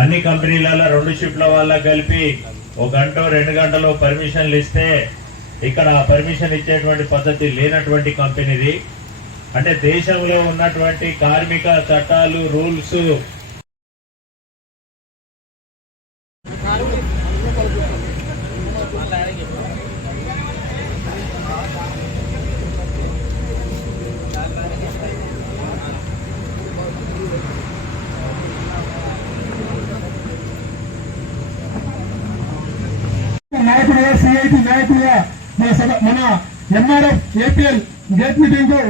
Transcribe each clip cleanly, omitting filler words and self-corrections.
అన్ని కంపెనీలలో 2 షిఫ్ట్ల వాళ్ళకి కలిపి 1 గంట 2 గంటలు పర్మిషన్లు ఇస్తే ఇక్కడ పర్మిషన్ ఇచ్చేటువంటి పద్ధతి లేనటువంటి కంపెనీది. అంటే దేశంలో ఉన్నటువంటి కార్మిక చట్టాలు రూల్స్ నాయకులుగా సిఐటి నాయకులుగా మన ఎంఆర్ఎఫ్ ఏపీఎల్ గేట్ మీటింగ్ కు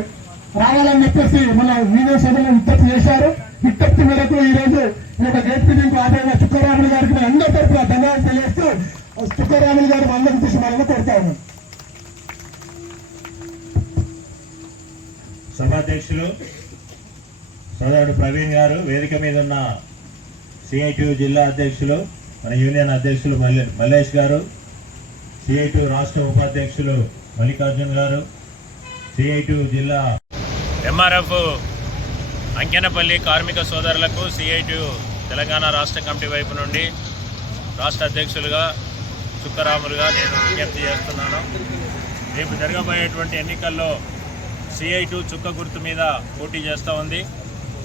రావాలని చెప్పేసి మన వీడియో సభలో విజ్ఞప్తి చేశారు. విజ్ఞప్తి మేరకు ఈ రోజు ఈ యొక్క గేట్ మీటింగ్ కు ఆదరణ చుక్కరాములు గారికి అందరి తరఫున ధన్యవాదాలు తెలియజేస్తూ చుక్కరాములు గారు అందరికీ తీసుకోవాలని కోరుతా ఉన్నాను. సభాధ్యక్షులు సోదరుడు ప్రవీణ్ గారు, వేదిక మీద ఉన్న సిఐటి జిల్లా అధ్యక్షులు మన యూనియన్ అధ్యక్షులు మల్లేష్ గారు, సిఐటి రాష్ట్ర ఉపాధ్యక్షులు మల్లికార్జున్ గారు, సిఐటి జిల్లా ఎంఆర్ఎఫ్ అంకెనపల్లి కార్మిక సోదరులకు సిఐటి తెలంగాణ రాష్ట్ర కమిటీ వైపు నుండి రాష్ట్ర అధ్యక్షులుగా చుక్కరాములుగా నేను విజ్ఞప్తి చేస్తున్నాను. రేపు జరగబోయేటువంటి ఎన్నికల్లో సిఐటి చుక్క గుర్తు మీద పోటీ చేస్తూ ఉంది.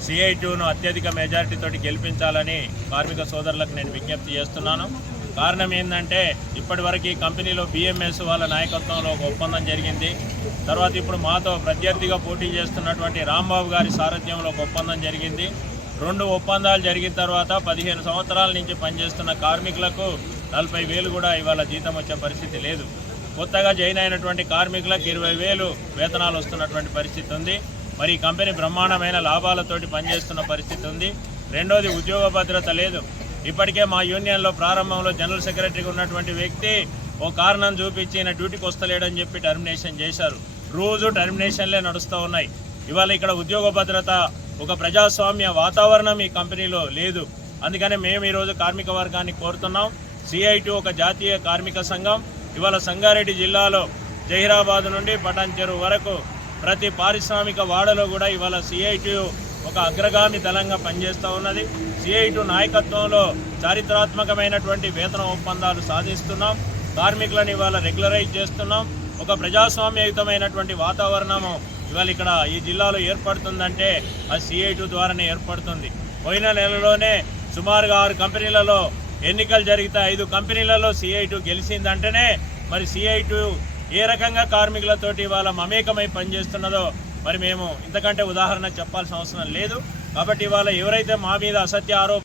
సిఐటిను అత్యధిక మెజారిటీతో గెలిపించాలని కార్మిక సోదరులకు నేను విజ్ఞప్తి చేస్తున్నాను. కారణం ఏంటంటే ఇప్పటివరకు ఈ కంపెనీలో బిఎంఎస్ వాళ్ళ నాయకత్వంలో ఒక ఒప్పందం జరిగింది. తర్వాత ఇప్పుడు మాతో ప్రత్యర్థిగా పోటీ చేస్తున్నటువంటి రాంబాబు గారి సారథ్యంలో ఒక ఒప్పందం జరిగింది. 2 ఒప్పందాలు జరిగిన తర్వాత 15 సంవత్సరాల నుంచి పనిచేస్తున్న కార్మికులకు 40,000 కూడా ఇవాళ జీతం వచ్చే పరిస్థితి లేదు. కొత్తగా జాయిన్ అయినటువంటి కార్మికులకు 20,000 వేతనాలు వస్తున్నటువంటి పరిస్థితి ఉంది. మరి ఈ కంపెనీ బ్రహ్మాండమైన లాభాలతోటి పనిచేస్తున్న పరిస్థితి ఉంది. రెండోది ఉద్యోగ భద్రత లేదు. ఇప్పటికే మా యూనియన్లో ప్రారంభంలో జనరల్ సెక్రటరీగా ఉన్నటువంటి వ్యక్తి ఓ కారణం చూపించి ఈయన డ్యూటీకి వస్తలేడని చెప్పి టర్మినేషన్ చేశారు. రోజు టర్మినేషన్లే నడుస్తూ ఉన్నాయి. ఇవాళ ఇక్కడ ఉద్యోగ భద్రత, ఒక ప్రజాస్వామ్య వాతావరణం ఈ కంపెనీలో లేదు. అందుకనే మేము ఈరోజు కార్మిక వర్గాన్ని కోరుతున్నాం. సిఐటి ఒక జాతీయ కార్మిక సంఘం. ఇవాళ సంగారెడ్డి జిల్లాలో జహీరాబాద్ నుండి పటాన్ చెరువు వరకు ప్రతి పారిశ్రామిక వాడలో కూడా ఇవాళ సిఐటి ఒక అగ్రగామి దళంగా పనిచేస్తూ ఉన్నది. సిఐటి నాయకత్వంలో చారిత్రాత్మకమైనటువంటి వేతన ఒప్పందాలు సాధిస్తున్నాం. కార్మికులను ఇవాళ రెగ్యులరైజ్ చేస్తున్నాం. ఒక ప్రజాస్వామ్యయుతమైనటువంటి వాతావరణము ఇవాళ ఇక్కడ ఈ జిల్లాలో ఏర్పడుతుందంటే అది సిఐటి ద్వారానే ఏర్పడుతుంది. పోయిన నెలలోనే సుమారుగా 6 కంపెనీలలో ఎన్నికలు జరిగితే 5 కంపెనీలలో సిఐటి గెలిచిందంటేనే మరి సిఐటి ఏ రకంగా కార్మికులతోటి ఇవాళ మమేకమై పనిచేస్తున్నదో మరి మేము ఇంతకంటే ఉదాహరణ చెప్పాల్సిన అవసరం లేదు. కాబట్టి ఇవాళ ఎవరైతే మా మీద అసత్య ఆరోపణ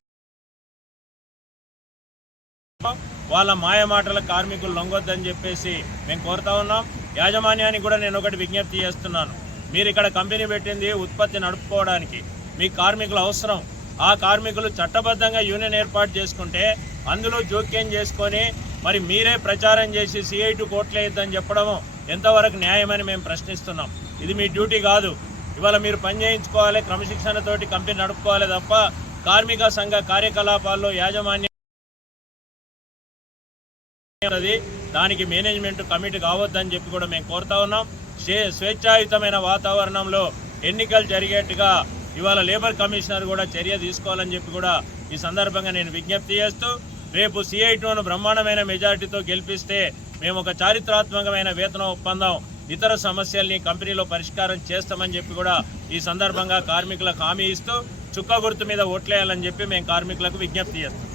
వాళ్ళ మాయ మాటల కార్మికులు లొంగొద్దని చెప్పేసి మేము కోరుతా ఉన్నాం. యాజమాన్యానికి కూడా నేను ఒకటి విజ్ఞప్తి చేస్తున్నాను. మీరు ఇక్కడ కంపెనీ పెట్టింది ఉత్పత్తి నడుపుకోవడానికి, మీ కార్మికులు అవసరం. ఆ కార్మికులు చట్టబద్ధంగా యూనియన్ ఏర్పాటు చేసుకుంటే అందులో జోక్యం చేసుకొని మరి మీరే ప్రచారం చేసి సిఐటి కోట్లేయద్దని చెప్పడం ఎంతవరకు న్యాయమని మేము ప్రశ్నిస్తున్నాం. ఇది మీ డ్యూటీ కాదు. ఇవాళ మీరు పని చేయించుకోవాలి, క్రమశిక్షణతోటి కంపెనీ నడుపుకోవాలి తప్ప కార్మిక సంఘ కార్యకలాపాల్లో యాజమాన్యం దానికి మేనేజ్మెంట్ కమిటీ కావద్దని చెప్పి కూడా మేము కోరుతా ఉన్నాం. స్వేచ్ఛాయుతమైన వాతావరణంలో ఎన్నికలు జరిగేట్టుగా ఇవాళ లేబర్ కమిషనర్ కూడా చర్య తీసుకోవాలని చెప్పి కూడా ఈ సందర్భంగా నేను విజ్ఞప్తి చేస్తూ రేపు సిఐటిను బ్రహ్మాండమైన మెజారిటీతో గెలిపిస్తే మేము ఒక చారిత్రాత్మకమైన వేతన ఒప్పందం, ఇతర సమస్యల్ని కంపెనీలో పరిష్కారం చేస్తామని చెప్పి కూడా ఈ సందర్భంగా కార్మికులకు హామీ ఇస్తూ చుక్క గుర్తు మీద ఓట్లేయాలని చెప్పి మేము కార్మికులకు విజ్ఞప్తి చేస్తాం.